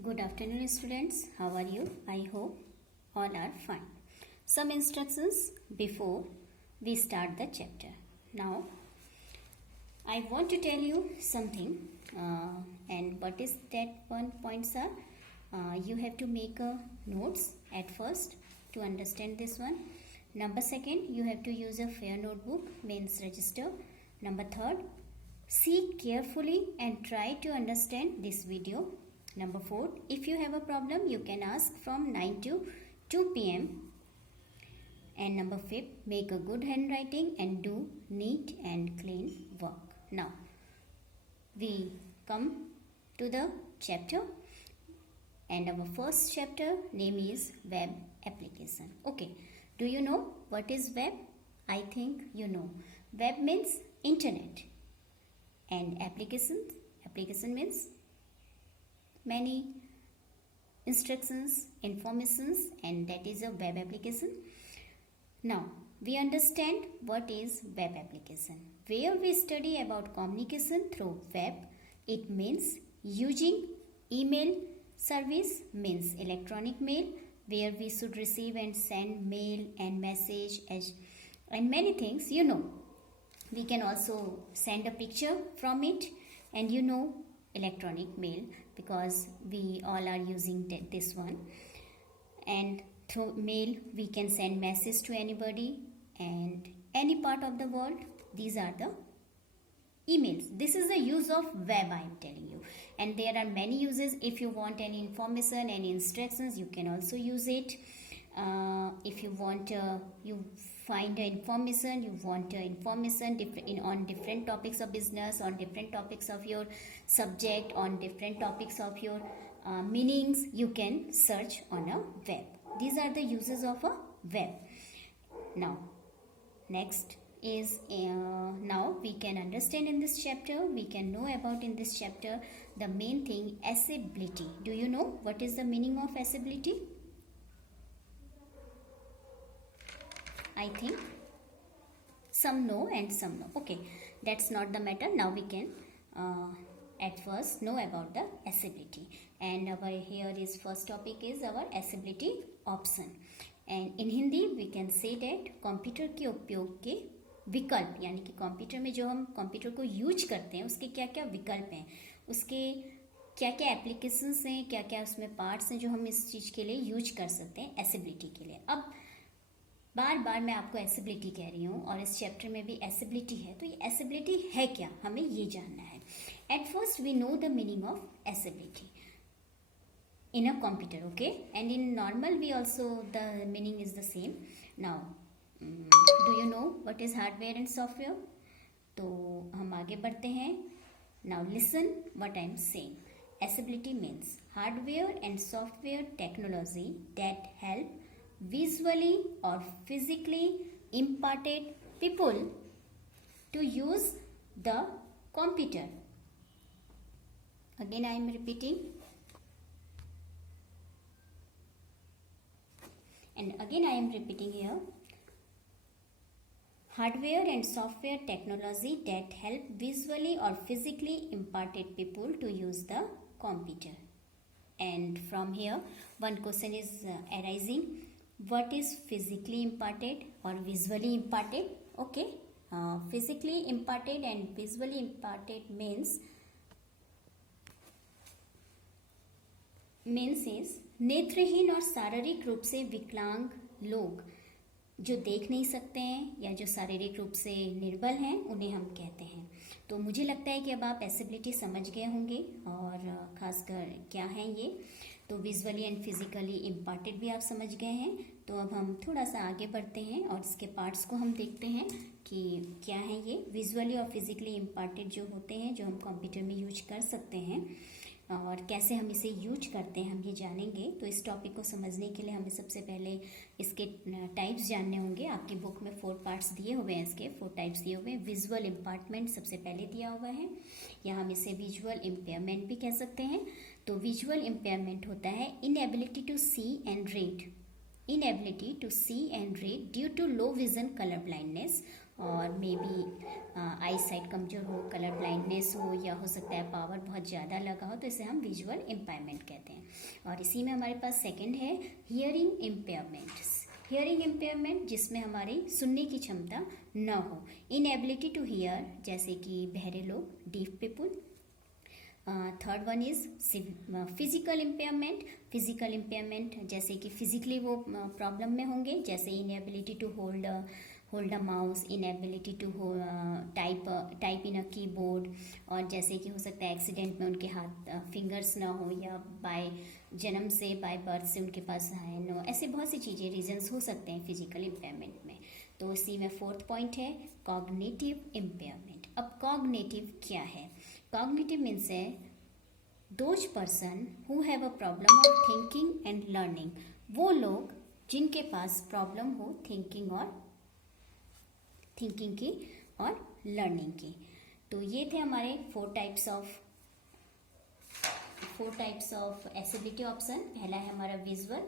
Good afternoon, students. How are you? I hope all are fine. Some instructions before we start the chapter. Now, I want to tell you something, and what is that one points are? You have to make a notes at first to understand this one. Number second, you have to use a fair notebook, means register. Number third, see carefully and try to understand this video. Number 4, if you have a problem, you can ask from 9 to 2 p.m. And number 5, make a good handwriting and do neat and clean work. Now, we come to the chapter, and our first chapter name is web application. Okay, do you know what is web? I think you know. Web means internet, and application means many instructions, informations, and that is a web application. Now, we understand what is web application. Where we study about communication through web, it means using email service, means electronic mail, where we should receive and send mail and message and many things. We can also send a picture from it, and electronic mail, because we all are using this one. And through mail we can send message to anybody and any part of the world. These are the emails. This is the use of web, I am telling you, and there are many uses. If you want any information, any instructions, you can also use it. If you want you find information, on different topics of business, on different topics of your subject, on different topics of your meanings, you can search on a web. These are the uses of a web. Now, next is now we can understand in this chapter, we can know about in this chapter the main thing, accessibility. Do you know what is the meaning of accessibility? I think some know and some know. Okay, that's not the matter. Now we can at first know about the accessibility. And our here is first topic is our accessibility option. And in Hindi we can say that computer के उपयोग के विकल्प, यानी कि computer में जो हम computer को यूज करते हैं उसके क्या क्या विकल्प हैं, उसके क्या क्या एप्लीकेशंस हैं, क्या क्या उसमें पार्ट्स हैं जो हम इस चीज़ के लिए यूज कर सकते हैं accessibility के लिए. अब बार बार मैं आपको accessibility कह रही हूँ, और इस चैप्टर में भी accessibility है, तो ये accessibility है क्या, हमें ये जानना है. At first we know the meaning of accessibility in a computer, okay, and in normal we also the meaning is the same. Now, do you know what is hardware and software? तो हम आगे बढ़ते हैं. Now listen what I am saying. Accessibility means hardware and software technology that help visually or physically impaired people to use the computer. Again I am repeating, and again I am repeating here. Hardware and software technology that help visually or physically impaired people to use the computer. And from here one question is arising, what is physically impaired or visually impaired? Okay, physically impaired and visually impaired means is नेत्रहीन और शारीरिक रूप से विकलांग लोग जो देख नहीं सकते हैं या जो शारीरिक रूप से निर्बल हैं, उन्हें हम कहते हैं. तो मुझे लगता है कि अब आप accessibility समझ गए होंगे, और खासकर क्या है ये, तो विजुअली एंड फिजिकली इम्पार्टेड भी आप समझ गए हैं. तो अब हम थोड़ा सा आगे बढ़ते हैं और इसके पार्ट्स को हम देखते हैं कि क्या है ये. विजुअली और फिजिकली इम्पार्टेड जो होते हैं, जो हम कंप्यूटर में यूज कर सकते हैं, और कैसे हम इसे यूज करते हैं हम ये जानेंगे. तो इस टॉपिक को समझने के लिए हमें सबसे पहले इसके टाइप्स जानने होंगे. आपकी बुक में 4 पार्ट्स दिए हुए हैं, इसके 4 टाइप्स दिए हुए हैं. विजुअल इम्पार्टमेंट सबसे पहले दिया हुआ है, या हम इसे विजुअल इम्पेयरमेंट भी कह सकते हैं. तो विजुअल इम्पेयरमेंट होता है inability to see and read due to low vision, colour blindness, और मे बी आई साइट कमजोर हो, कलर ब्लाइंडनेस हो, या हो सकता है पावर बहुत ज़्यादा लगा हो, तो इसे हम विजुअल इम्पेयरमेंट कहते हैं। और इसी में हमारे पास सेकंड है हियरिंग इम्पेयरमेंट्स। हियरिंग इम्पेयरमेंट जिसमें हमारी सुनने की क्षमता न हो, इनएबिलिटी टू हियर, जैसे कि बहरे लोग, deaf people. Third one is physical impairment. Physical impairment जैसे कि फिजिकली वो प्रॉब्लम में होंगे, जैसे inability to hold a mouse, inability to type in a keyboard, और जैसे कि हो सकता है एक्सीडेंट में उनके हाथ फिंगर्स ना हो, या बाय जन्म से, बाय बर्थ से उनके पास है नो, ऐसे बहुत सी चीज़ें, रीजंस हो सकते हैं फिजिकल इम्पेयरमेंट में। तो इसी में फोर्थ पॉइंट है कॉग्निटिव इम्पेयरमेंट। अब कॉग्निटिव क्या है? कॉग्निटिव मीन्स है those person who have a problem of thinking and learning, वो लोग जिनके पास प्रॉब्लम हो थिंकिंग की और लर्निंग की। तो ये थे हमारे four types of accessibility option. पहला है हमारा विजुअल,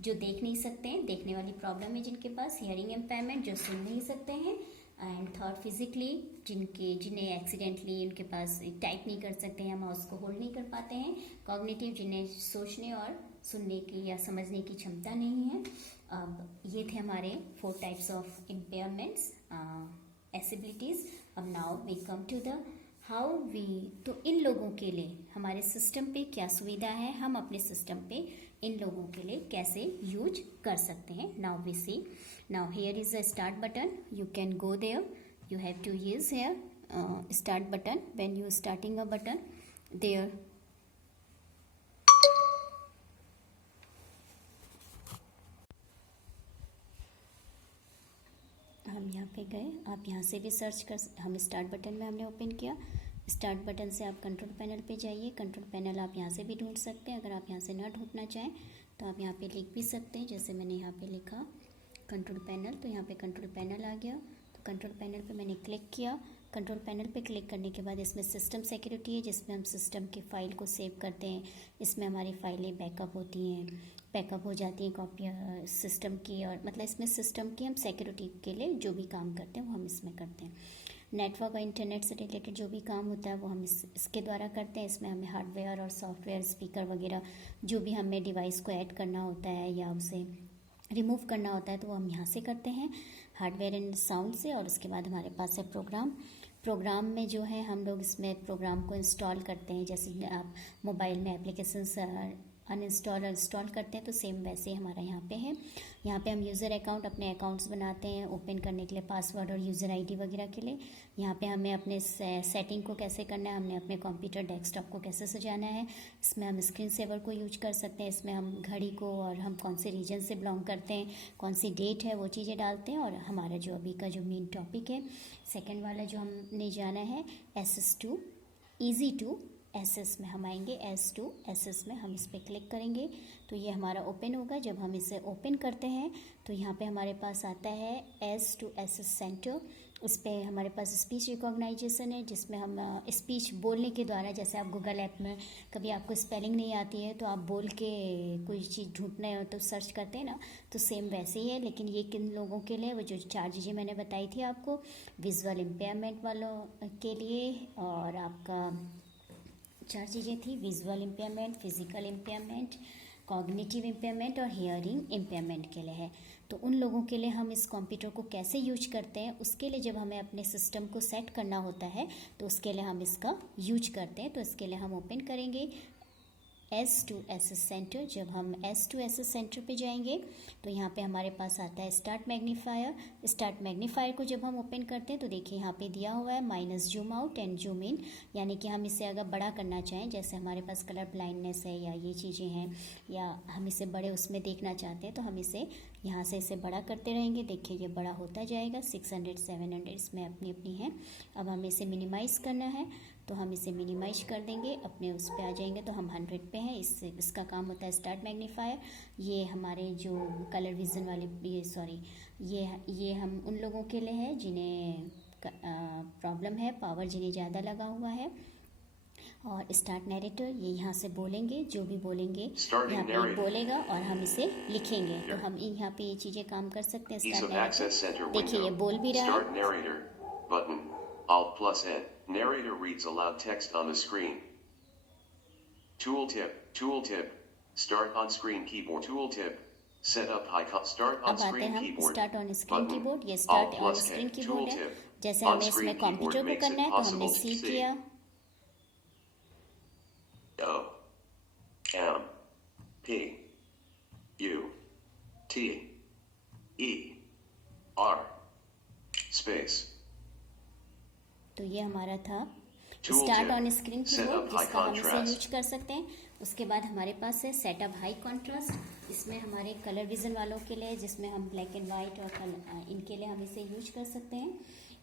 जो देख नहीं सकते हैं, देखने वाली प्रॉब्लम है जिनके पास। हियरिंग इम्पेयरमेंट, जो सुन नहीं सकते हैं। एंड थर्ड फिजिकली, जिन्हें एक्सीडेंटली उनके पास टाइप नहीं कर सकते हैं या माउस को होल्ड नहीं कर पाते हैं। कॉग्निटिव, जिन्हें सोचने और सुनने की या समझने की क्षमता नहीं है। अब ये थे हमारे four types of impairments, accessibilities. अब now we come to the how we, तो इन लोगों के लिए हमारे सिस्टम पे क्या सुविधा है, हम अपने सिस्टम पे इन लोगों के लिए कैसे यूज कर सकते हैं। Now we see, now here is a start button, you can go there, you have to use here start button. When you starting a button there, हम यहाँ पे गए, आप यहाँ से भी सर्च कर, हम स्टार्ट बटन में हमने ओपन किया। स्टार्ट बटन से आप कंट्रोल पैनल पे जाइए, कंट्रोल पैनल आप यहाँ से भी ढूंढ सकते हैं। अगर आप यहाँ से ना ढूंढना चाहें तो आप यहाँ पे लिख भी सकते हैं, जैसे मैंने यहाँ पे लिखा कंट्रोल पैनल, तो यहाँ पे कंट्रोल पैनल आ गया। तो कंट्रोल पैनल पे मैंने क्लिक किया। कंट्रोल पैनल पे क्लिक करने के बाद इसमें सिस्टम सिक्योरिटी है, जिसमें हम सिस्टम की फ़ाइल को सेव करते हैं। इसमें हमारी फाइलें बैकअप होती हैं, बैकअप हो जाती हैं कॉपी सिस्टम की, और मतलब इसमें सिस्टम की हम सिक्योरिटी के लिए जो भी काम करते हैं वो हम इसमें करते हैं। नेटवर्क और इंटरनेट से रिलेटेड जो भी काम होता है वो हम इसके द्वारा करते हैं। इसमें हमें हार्डवेयर और सॉफ्टवेयर, स्पीकर वगैरह जो भी हमें डिवाइस को ऐड करना होता है या उसे रिमूव करना होता है तो वो हम यहाँ से करते हैं, हार्डवेयर एंड साउंड से। और उसके बाद हमारे पास है प्रोग्राम में जो है हम लोग इसमें प्रोग्राम को इंस्टॉल करते हैं। जैसे आप मोबाइल में एप्लीकेशंस अनइंस्टॉल और इंस्टॉल करते हैं, तो सेम वैसे ही हमारा यहाँ पे है। यहाँ पे हम यूज़र अकाउंट, अपने अकाउंट्स बनाते हैं ओपन करने के लिए, पासवर्ड और यूज़र आईडी वगैरह के लिए। यहाँ पे हमें अपने सेटिंग को कैसे करना है, हमने अपने कंप्यूटर डेस्कटॉप को कैसे सजाना है। इसमें हम स्क्रीन सेवर को यूज कर सकते हैं। इसमें हम घड़ी को और हम कौन से रीजन से बिलोंग करते हैं, कौन सी डेट है, वो चीज़ें डालते हैं। और हमारा जो अभी का जो मेन टॉपिक है, सेकेंड वाला जो हमने जाना है, SS2 ईजी टू एसएस में हम आएंगे। S2 एसएस में हम इस पर क्लिक करेंगे तो ये हमारा ओपन होगा। जब हम इसे ओपन करते हैं तो यहाँ पे हमारे पास आता है S2 एसएस सेंटर। इस पर हमारे पास स्पीच रिकॉग्नाइजेशन है, जिसमें हम स्पीच बोलने के द्वारा, जैसे आप गूगल ऐप में कभी आपको स्पेलिंग नहीं आती है तो आप बोल के कोई चीज़ ढूंढना हो तो सर्च करते हैं ना, तो सेम वैसे ही है। लेकिन ये किन लोगों के लिए, वो जो चार चीज़ें मैंने बताई थी आपको, विजुअल इम्पेयरमेंट वालों के लिए, और आपका चार चीज़ें थी, visual impairment, physical impairment, cognitive impairment और हियरिंग इम्पेयरमेंट के लिए है। तो उन लोगों के लिए हम इस कंप्यूटर को कैसे यूज करते हैं, उसके लिए जब हमें अपने सिस्टम को सेट करना होता है तो उसके लिए हम इसका यूज करते हैं। तो इसके लिए हम ओपन करेंगे S2 एसएस सेंटर। जब हम S2 एसएस सेंटर पे जाएंगे तो यहाँ पे हमारे पास आता है स्टार्ट मैग्नीफायर। स्टार्ट मैग्नीफायर को जब हम ओपन करते हैं तो देखिए यहाँ पे दिया हुआ है minus zoom out and zoom in, यानी कि हम इसे अगर बड़ा करना चाहें, जैसे हमारे पास कलर ब्लाइंडनेस है या ये चीज़ें हैं, या हम इसे बड़े उसमें देखना चाहते हैं तो हम इसे यहाँ से इसे बड़ा करते रहेंगे। देखिए ये बड़ा होता जाएगा, 600 700 इसमें अपनी अपनी है। अब हमें इसे मिनिमाइज़ करना है तो हम इसे मिनिमाइज कर देंगे, अपने उस पे आ जाएंगे तो हम 100 पे हैं। इसका काम होता है स्टार्ट मैग्नीफायर। ये हमारे जो कलर विजन वाले, ये हम उन लोगों के लिए है जिन्हें प्रॉब्लम है, पावर जिन्हें ज़्यादा लगा हुआ है। और स्टार्ट नैरेटर ये यहाँ से बोलेंगे, जो भी बोलेंगे Starting यहाँ पे narrator. बोलेगा और हम इसे लिखेंगे। तो Here. हम यहाँ पे ये चीज़ें काम कर सकते हैं। Ease start of Access Center narrator देखिए ये window. बोल भी रहा है। Start narrator. Button. Alt plus N. Narrator reads aloud text on the screen. Tooltip. Tooltip. Start on screen keyboard. Tooltip. Set up icon. Start on अब आते screen हैं हम keyboard. Start on screen Button. Keyboard. ये Alt start on plus screen N. Keyboard है। Tooltip. जैसे हमें On-screen इसमें keyboard computer को makes करना it है तो हमने possible सी to see. किया। O M P U T E R space. तो ये हमारा था Tooltip. Start on screen Set keyboard, up high जिसका हम इसे contrast. यूज कर सकते हैं। उसके बाद हमारे पास है सेटअप हाई कॉन्ट्रास्ट। इसमें हमारे कलर विजन वालों के लिए, जिसमें हम ब्लैक एंड वाइट और इनके लिए हम इसे यूज कर सकते हैं।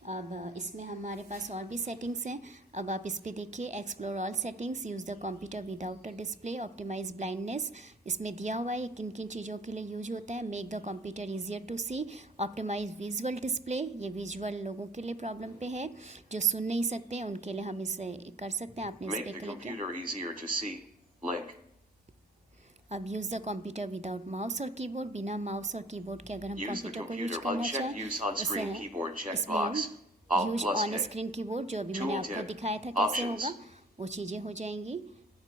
अब इसमें हमारे पास और भी सेटिंग्स हैं। अब आप इस पे देखिए, explore all settings, use the computer without a display, optimise blindness. इसमें दिया हुआ है किन किन चीज़ों के लिए यूज होता है। Make the computer easier to see, optimise visual display, ये विजुअल लोगों के लिए प्रॉब्लम पे है, जो सुन नहीं सकते हैं उनके लिए हम इसे कर सकते हैं। आपने इस Make पे the क्लिक किया। computer easier to see. Link. अब use the computer without mouse और कीबोर्ड, बिना माउस और कीबोर्ड के अगर हम Use the कंप्यूटर को यूज computer. करना Uncheck चाहें use on उसे screen keyboard इसमें हम checkbox. Alt use plus on K. Screen keyboard, जो अभी मैंने आपको Tooltip. दिखाया था कैसे Options. होगा, वो चीज़ें हो जाएंगी।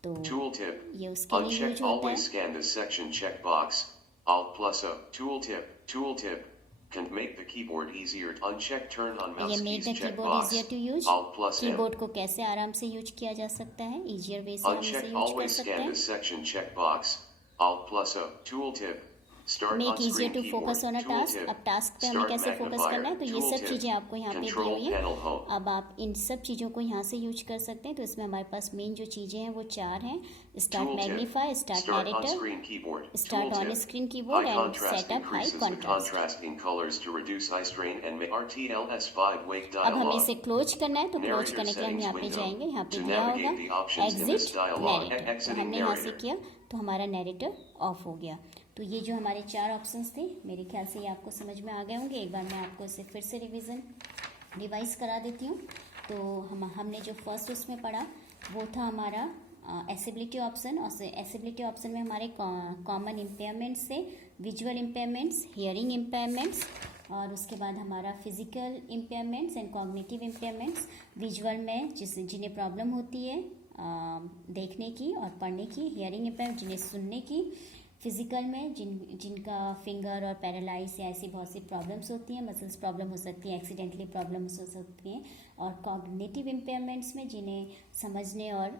तो Tooltip. ये उसके लिए Uncheck यूज होता always है। scan this section checkbox. Alt plus O. Tooltip. Tooltip. Can make the keyboard easier. Uncheck turn on ये mouse make keys the keyboard checkbox. Easier to use, Alt plus M. Keyboard को कैसे आराम से use किया जा सकता है, easier way से हम इसे Uncheck यूज कर always सकते scan हैं। this section checkbox. Alt plus O. Tooltip. Start make on easier screen to keyboard. Focus on a task. Tooltip. अब टास्क पे हमें Start कैसे फोकस magnifier. करना है, तो ये सब Tooltip. चीज़ें आपको यहाँ पे दी Control हुई हैं। panel home. अब आप इन सब चीज़ों को यहाँ से यूज कर सकते हैं। तो इसमें हमारे पास मेन जो चीज़ें हैं वो 4 हैं। Start Tooltip. Magnify, start Start on narrator, screen keyboard. Start on Tooltip. Screen keyboard High and contrast setup high increases the contrast. contrast in colors to reduce eye strain and make RTLS5 wake अब हमें dialog. इसे close करना है, तो close Narrator करने के लिए हम settings यहाँ पे window. जाएंगे। यहाँ पे To दिया होगा navigate the options in this exit dialog, narrator, तो exiting हमने यहाँ से narrator. किया तो हमारा नैरेटर ऑफ हो गया। तो ये जो हमारे 4 ऑप्शंस थे, मेरे ख्याल से ये आपको समझ में आ गए होंगे। एक बार मैं आपको इसे फिर से रिवाइज करा देती हूँ। तो हमने जो फर्स्ट उसमें पढ़ा वो था हमारा एसेबिलिटी ऑप्शन, और एसेबिलिटी ऑप्शन में हमारे कॉमन इम्पेयरमेंट्स थे, विजुअल इम्पेयरमेंट्स, हियरिंग इम्पेयरमेंट्स, और उसके बाद हमारा physical impairments and cognitive impairments. Visual में जिन्हें प्रॉब्लम होती है देखने की और पढ़ने की, हियरिंग इम्पेयरमेंट जिन्हें सुनने की, फिजिकल में जिनका फिंगर और पैरालाइज या ऐसी बहुत सी प्रॉब्लम्स होती हैं, मसल्स प्रॉब्लम हो सकती हैं, एक्सीडेंटली प्रॉब्लम्स हो सकती हैं, और कॉग्निटिव इम्पेयरमेंट्स में जिन्हें समझने और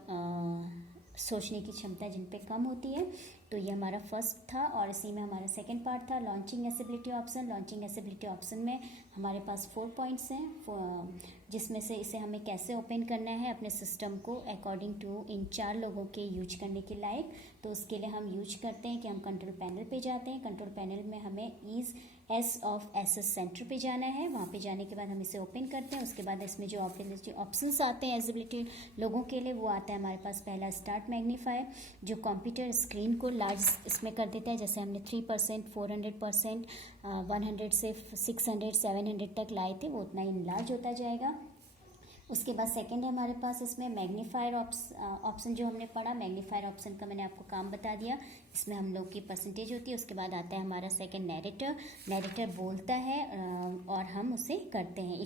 सोचने की क्षमता जिन पे कम होती है। तो ये हमारा फर्स्ट था, और इसी में हमारा सेकंड पार्ट था लॉन्चिंग एसेबिलिटी ऑप्शन। लॉन्चिंग एसेबिलिटी ऑप्शन में हमारे पास 4 पॉइंट्स हैं, जिसमें से इसे हमें कैसे ओपन करना है अपने सिस्टम को अकॉर्डिंग टू इन 4 लोगों के यूज करने के लायक। तो उसके लिए हम यूज करते हैं कि हम कंट्रोल पैनल पे जाते हैं। कंट्रोल पैनल में हमें ईज एस ऑफ एसेस सेंटर पे जाना है। वहाँ पे जाने के बाद हम इसे ओपन करते हैं। उसके बाद इसमें जो ऑप्शंस आते हैं एलिजिबिलिटी लोगों के लिए, वो आता है हमारे पास पहला स्टार्ट मैग्नीफायर, जो कंप्यूटर स्क्रीन को लार्ज इसमें कर देता है। जैसे हमने 3%, 400%, 100 से 600, 700 तक लाए थे, वो उतना ही लार्ज होता जाएगा। उसके बाद सेकंड है हमारे पास इसमें मैग्नीफायर ऑप्शन जो हमने पढ़ा। मैग्नीफायर ऑप्शन का मैंने आपको काम बता दिया, इसमें हम लोग की परसेंटेज होती है। उसके बाद आता है हमारा सेकंड नैरेटर। नैरेटर बोलता है और हम उसे करते हैं।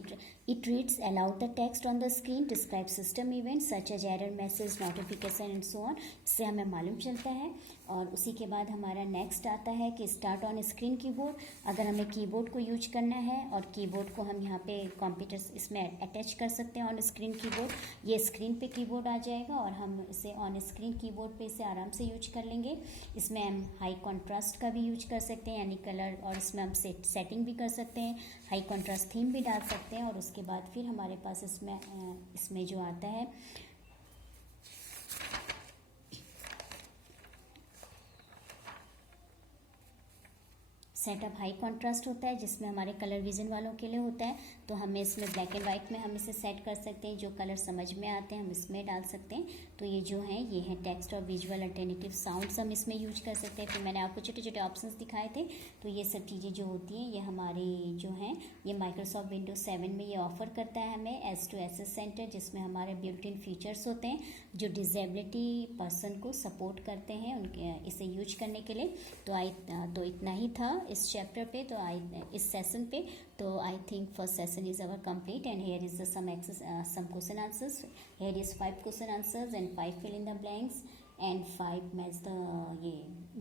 It reads aloud the text on the screen, describe system event such as error message, notification and so on, इससे हमें मालूम चलता है। और उसी के बाद हमारा नेक्स्ट आता है कि स्टार्ट ऑन स्क्रीन कीबोर्ड। अगर हमें कीबोर्ड को यूज करना है और कीबोर्ड को हम यहाँ पे कंप्यूटर इसमें अटैच कर सकते हैं ऑन स्क्रीन कीबोर्ड, ये स्क्रीन पे कीबोर्ड आ जाएगा और हम इसे ऑन स्क्रीन कीबोर्ड पे इसे आराम से यूज कर लेंगे। इसमें हम हाई कॉन्ट्रास्ट का भी यूज कर सकते हैं, यानी कलर, और इसमें हम सेटिंग भी कर सकते हैं, हाई कॉन्ट्रास्ट थीम भी डाल सकते हैं। और उसके बाद फिर हमारे पास इसमें जो आता है सेटअप हाई कॉन्ट्रास्ट होता है जिसमें हमारे कलर विजन वालों के लिए होता है, तो हमें इसमें ब्लैक एंड वाइट में हम इसे सेट कर सकते हैं, जो कलर समझ में आते हैं हम इसमें डाल सकते हैं। तो ये जो है ये है टेक्स्ट और विजुअल अल्टरनेटिव साउंड्स हम इसमें यूज कर सकते हैं। फिर मैंने आपको छोटे छोटे ऑप्शंस दिखाए थे, तो ये सब चीज़ें जो होती हैं ये हमारे जो हैं ये माइक्रोसॉफ्ट विंडोज 7 में ये ऑफर करता है हमें S2SS सेंटर, जिसमें हमारे बिल्ट इन फीचर्स होते हैं जो डिसेबिलिटी पर्सन को सपोर्ट करते हैं उनके इसे यूज करने के लिए। तो इतना ही था इस चैप्टर पे, तो इस सेशन पे। तो I think first session is our complete and here is the some question answers. Here is 5 question answers and 5 fill in the blanks and 5 match the ये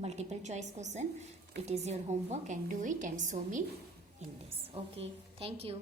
multiple choice question. It is your homework and do it and show me in this. Okay, thank you.